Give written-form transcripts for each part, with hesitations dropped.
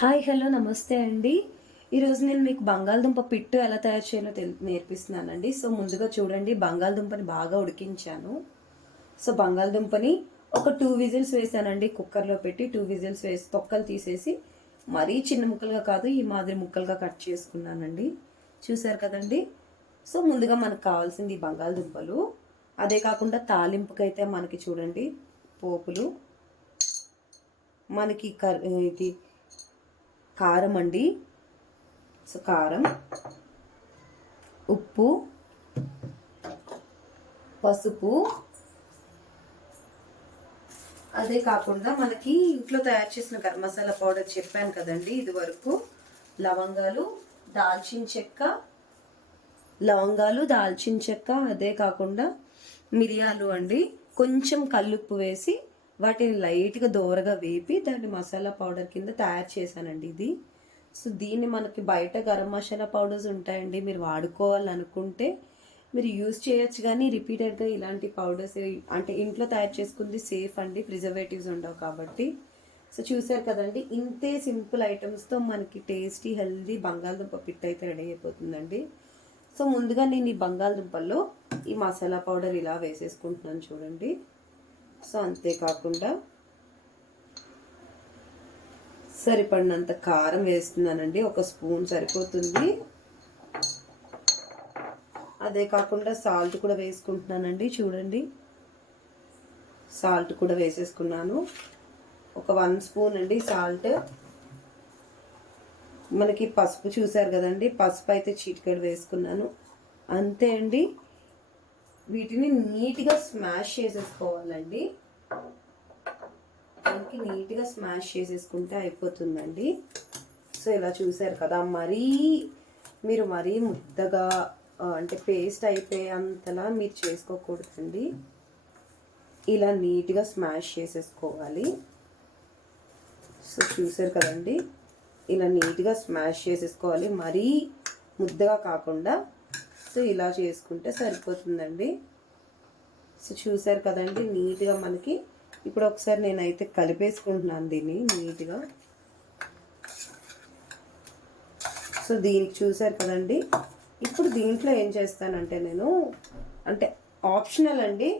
Hi hello నమస్తే అండి. ఈరోజు నేను మీకు బంగాళదుంప పిట్టు ఎలా తయారు చేయాలో నేర్పిస్తున్నానండి. సో ముందుగా చూడండి, బంగాళదుంపని బాగా ఉడికించాను. సో బంగాళదుంపని ఒక 2 విజిల్స్ వేసానండి. కుక్కర్లో పెట్టి 2 విజిల్స్ వేసి తొక్కలు తీసేసి మరీ చిన్న ముక్కలుగా కాదు, ఈ మాదిరి ముక్కలుగా కట్ చేసుకున్నానండి. చూసారు కదండి. సో ముందుగా మనకు కావాల్సింది ఈ బంగాళదుంపలు. అదే కాకుండా తాలింపుకైతే మనకి చూడండి పోపులు, మనకి ఇది కారం అండి. సో కారం, ఉప్పు, పసుపు, అదే కాకుండా మనకి ఇంట్లో తయారు చేసిన గరం మసాలా పౌడర్ చెప్పాను కదండి ఇది వరకు. లవంగాలు, దాల్చిన చెక్క, అదే కాకుండా మిరియాలు అండి. కొంచెం కల్లుప్పు వేసి వాటిని లైట్గా దోరగా వేపి దాన్ని మసాలా పౌడర్ కింద తయారు చేశానండి ఇది. సో దీన్ని మనకి బయట గరం మసాలా పౌడర్స్ ఉంటాయండి, మీరు వాడుకోవాలనుకుంటే మీరు యూజ్ చేయొచ్చు. కానీ రిపీటెడ్గా ఇలాంటి పౌడర్స్ అంటే ఇంట్లో తయారు చేసుకుంది సేఫ్ అండి, ప్రిజర్వేటివ్స్ ఉండవు కాబట్టి. సో చూసారు కదండి, ఇంతే సింపుల్ ఐటమ్స్తో మనకి టేస్టీ హెల్దీ బంగాళదుంప పిట్ అయితే రెడీ అయిపోతుందండి. సో ముందుగా నేను ఈ బంగాళదుంపల్లో ఈ మసాలా పౌడర్ ఇలా వేసేసుకుంటున్నాను చూడండి. సో అంతేకాకుండా సరిపడినంత కారం వేస్తున్నానండి, 1 స్పూన్ సరిపోతుంది. అదే కాకుండా సాల్ట్ కూడా వేసుకుంటున్నానండి. చూడండి, సాల్ట్ కూడా వేసేసుకున్నాను, ఒక 1 స్పూన్ అండి సాల్ట్. మనకి పసుపు చూసారు కదండి, పసుపు అయితే చిటికెడు వేసుకున్నాను, అంతే అండి. వీటిని నీట్గా స్మాష్ చేసేసుకోవాలండి. మనకి నీట్గా స్మాష్ చేసేసుకుంటే అయిపోతుందండి. సో ఇలా చూసారు కదా, మీరు మరీ ముద్దగా అంటే పేస్ట్ అయిపోయే అంతలా మీరు చేసుకోకూడదండి. ఇలా నీట్గా స్మాష్ చేసేసుకోవాలి. సో చూసారు కదండి, ఇలా నీట్గా స్మాష్ చేసేసుకోవాలి, మరీ ముద్దగా కాకుండా. సో ఇలా చేసుకుంటే సరిపోతుందండి. సో చూసారు కదండి, నీట్గా మనకి ఇప్పుడు ఒకసారి నేనైతే కలిపేసుకుంటున్నాను దీన్ని నీట్గా. సో దీనికి చూసారు కదండి, ఇప్పుడు దీంట్లో ఏం చేస్తానంటే నేను, అంటే ఆప్షనల్ అండి,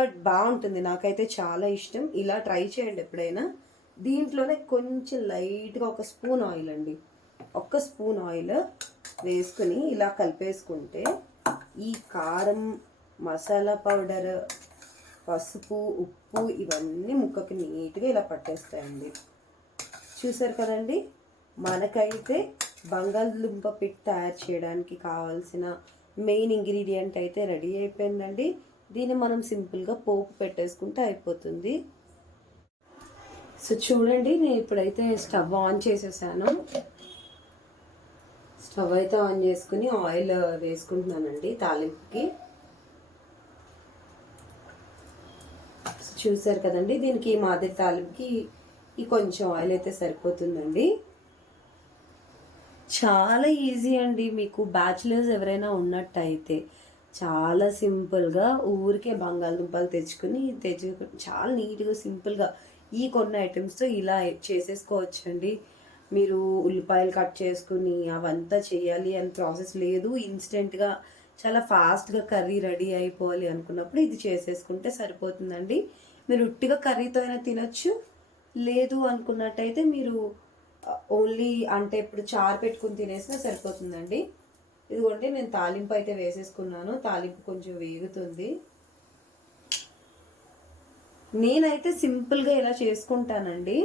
బట్ బాగుంటుంది, నాకైతే చాలా ఇష్టం. ఇలా ట్రై చేయండి ఎప్పుడైనా. దీంట్లోనే కొంచెం లైట్గా 1 స్పూన్ ఆయిల్ అండి, 1 స్పూన్ ఆయిల్ వేసుకుని ఇలా కలిపేసుకుంటే ఈ కారం, మసాలా పౌడర్, పసుపు, ఉప్పు ఇవన్నీ ముక్కకి నీట్గా ఇలా పట్టేస్తాయండి. చూసారు కదండి, మనకైతే బంగాళదుంప పిట్ తయారు చేయడానికి కావాల్సిన మెయిన్ ఇంగ్రీడియంట్ అయితే రెడీ అయిపోయిందండి. దీన్ని మనం సింపుల్గా పోపు పెట్టేసుకుంటే అయిపోతుంది. సో చూడండి, నేను ఇప్పుడైతే స్టవ్ ఆన్ చేసేసాను. స్టవ్ అయితే ఆన్ చేసుకుని ఆయిల్ వేసుకుంటున్నానండి తాలింపుకి. చూసారు కదండి, దీనికి ఈ మాదిరి తాలింపుకి ఈ కొంచెం ఆయిల్ అయితే సరిపోతుందండి. చాలా ఈజీ అండి. మీకు బ్యాచిలర్స్ ఎవరైనా ఉన్నట్టయితే చాలా సింపుల్గా ఊరికే బంగాళదుంపలు తెచ్చుకుని చాలా నీట్గా సింపుల్గా ఈ కొన్ని ఐటమ్స్తో ఇలా చేసేసుకోవచ్చండి. మీరు ఉల్లిపాయలు కట్ చేసుకుని అవంతా చేయాలి అని ప్రాసెస్ లేదు. ఇన్స్టెంట్గా చాలా ఫాస్ట్గా కర్రీ రెడీ అయిపోవాలి అనుకున్నప్పుడు ఇది చేసేసుకుంటే సరిపోతుందండి. మీరు ఉట్టిగా కర్రీతో అయినా తినచ్చు, లేదు అనుకున్నట్టయితే మీరు ఓన్లీ అంటే ఇప్పుడు చారు పెట్టుకుని తినేసినా సరిపోతుందండి. ఇదిగోండి, నేను తాలింపు అయితే వేసేసుకున్నాను. తాలింపు కొంచెం వేగుతుంది. నేనైతే సింపుల్గా ఇలా చేసుకుంటానండి.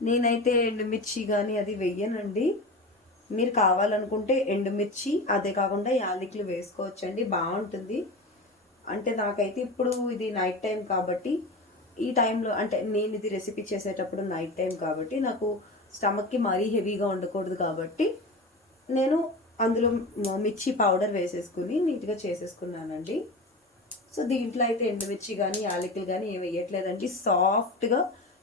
నేనైతే ఎండుమిర్చి కానీ అది వెయ్యనండి. మీరు కావాలనుకుంటే ఎండుమిర్చి, అదే కాకుండా యాలకులు వేసుకోవచ్చండి, బాగుంటుంది. అంటే నాకైతే ఇప్పుడు ఇది నైట్ టైం కాబట్టి ఈ టైంలో, అంటే నేను ఇది రెసిపీ చేసేటప్పుడు నైట్ టైం కాబట్టి నాకు స్టమక్కి మరీ హెవీగా ఉండకూడదు కాబట్టి నేను అందులో మిర్చి పౌడర్ వేసేసుకుని నీట్గా చేసేసుకున్నానండి. సో దీంట్లో అయితే ఎండుమిర్చి కానీ యాలకులు కానీ ఏమి వేయట్లేదండి. సాఫ్ట్గా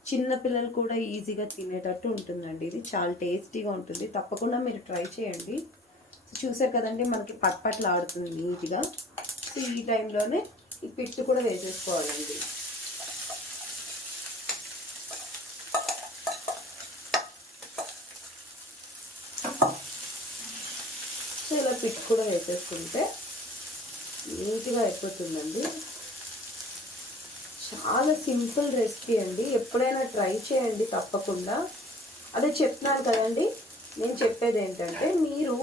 చిన్నపిల్లలు కూడా ఈజీగా తినేటట్టు ఉంటుందండి. ఇది చాలా టేస్టీగా ఉంటుంది, తప్పకుండా మీరు ట్రై చేయండి. చూసారు కదండి, మనకి పట్పట్లు ఆడుతుంది నీట్గా. సో ఈ టైంలోనే ఈ పిట్టు కూడా వేసేసుకోవాలండి. పిట్ కూడా వేసేసుకుంటే నీట్గా అయిపోతుందండి. చాలా సింపుల్ రెసిపీ అండి, ఎప్పుడైనా ట్రై చేయండి తప్పకుండా. అదే చెప్తున్నాను కదండి, నేను చెప్పేది ఏంటంటే మీరు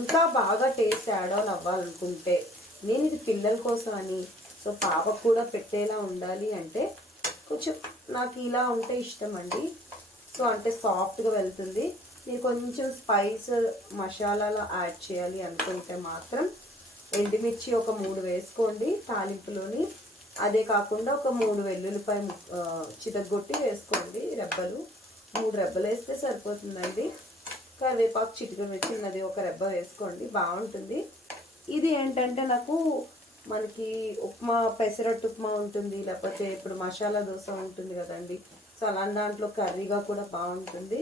ఇంకా బాగా టేస్ట్ యాడ్ ఆన్ అవ్వాలనుకుంటే, నేను ఇది పిల్లల కోసం అని, సో పాపకు కూడా పెట్టేలా ఉండాలి అంటే కొంచెం నాకు ఇలా ఉంటే ఇష్టం అండి. సో అంటే సాఫ్ట్గా వెళ్తుంది. మీరు కొంచెం స్పైస్ మసాలాలు యాడ్ చేయాలి అనుకుంటే మాత్రం ఎండుమిర్చి ఒక 3 వేసుకోండి తాలింపులోని. అదే కాకుండా ఒక 3 వెల్లుల్లిపాయ చితగొట్టి వేసుకోండి, రెబ్బలు 3 రెబ్బలు వేస్తే సరిపోతుందండి. కరివేపాకు చిటికెడు చిన్నది ఒక రెబ్బ వేసుకోండి, బాగుంటుంది. ఇది ఏంటంటే నాకు మనకి ఉప్మా, పెసరట్టు ఉప్మా ఉంటుంది, లేకపోతే ఇప్పుడు మసాలా దోశ ఉంటుంది కదండి, సో అలాంటి దాంట్లో కర్రీగా కూడా బాగుంటుంది.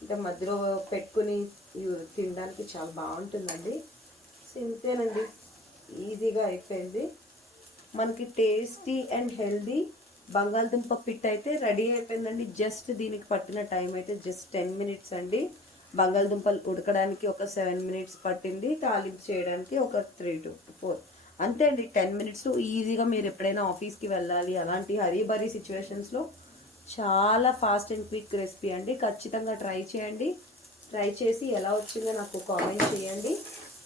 అంటే మధ్యలో పెట్టుకుని తినడానికి చాలా బాగుంటుందండి. సింతేనండి, ఈజీగా అయిపోయింది. మనకి టేస్టీ అండ్ హెల్దీ బంగాళదుంప పిట్ అయితే రెడీ అయిపోయిందండి. జస్ట్ దీనికి పట్టిన టైం అయితే జస్ట్ 10 మినిట్స్ అండి. బంగాళదుంపలు ఉడకడానికి ఒక 7 మినిట్స్ పట్టింది, తాలింపు చేయడానికి ఒక 3 to 4 అంతే అండి. 10 మినిట్స్లో ఈజీగా మీరు ఎప్పుడైనా ఆఫీస్కి వెళ్ళాలి అలాంటి హరీబరీ సిచ్యువేషన్స్లో చాలా ఫాస్ట్ అండ్ క్విక్ రెసిపీ అండి. ఖచ్చితంగా ట్రై చేయండి. ట్రై చేసి ఎలా వచ్చిందో నాకు కామెంట్ చేయండి.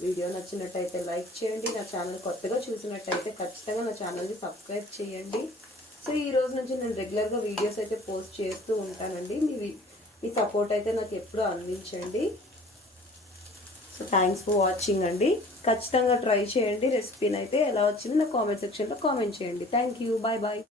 వీడియో నచ్చినట్టయితే లైక్ చేయండి. నా ఛానల్ కొత్తగా చూసినట్టయితే ఖచ్చితంగా నా ఛానల్ని సబ్స్క్రైబ్ చేయండి. సో ఈ రోజు నుంచి నేను రెగ్యులర్గా వీడియోస్ అయితే పోస్ట్ చేస్తూ ఉంటానండి. మీ సపోర్ట్ అయితే నాకు ఎప్పుడూ అందించండి. సో థ్యాంక్స్ ఫర్ వాచింగ్ అండి. ఖచ్చితంగా ట్రై చేయండి రెసిపీని అయితే. ఎలా వచ్చింది నా కామెంట్ సెక్షన్లో కామెంట్ చేయండి. Thank you, bye bye.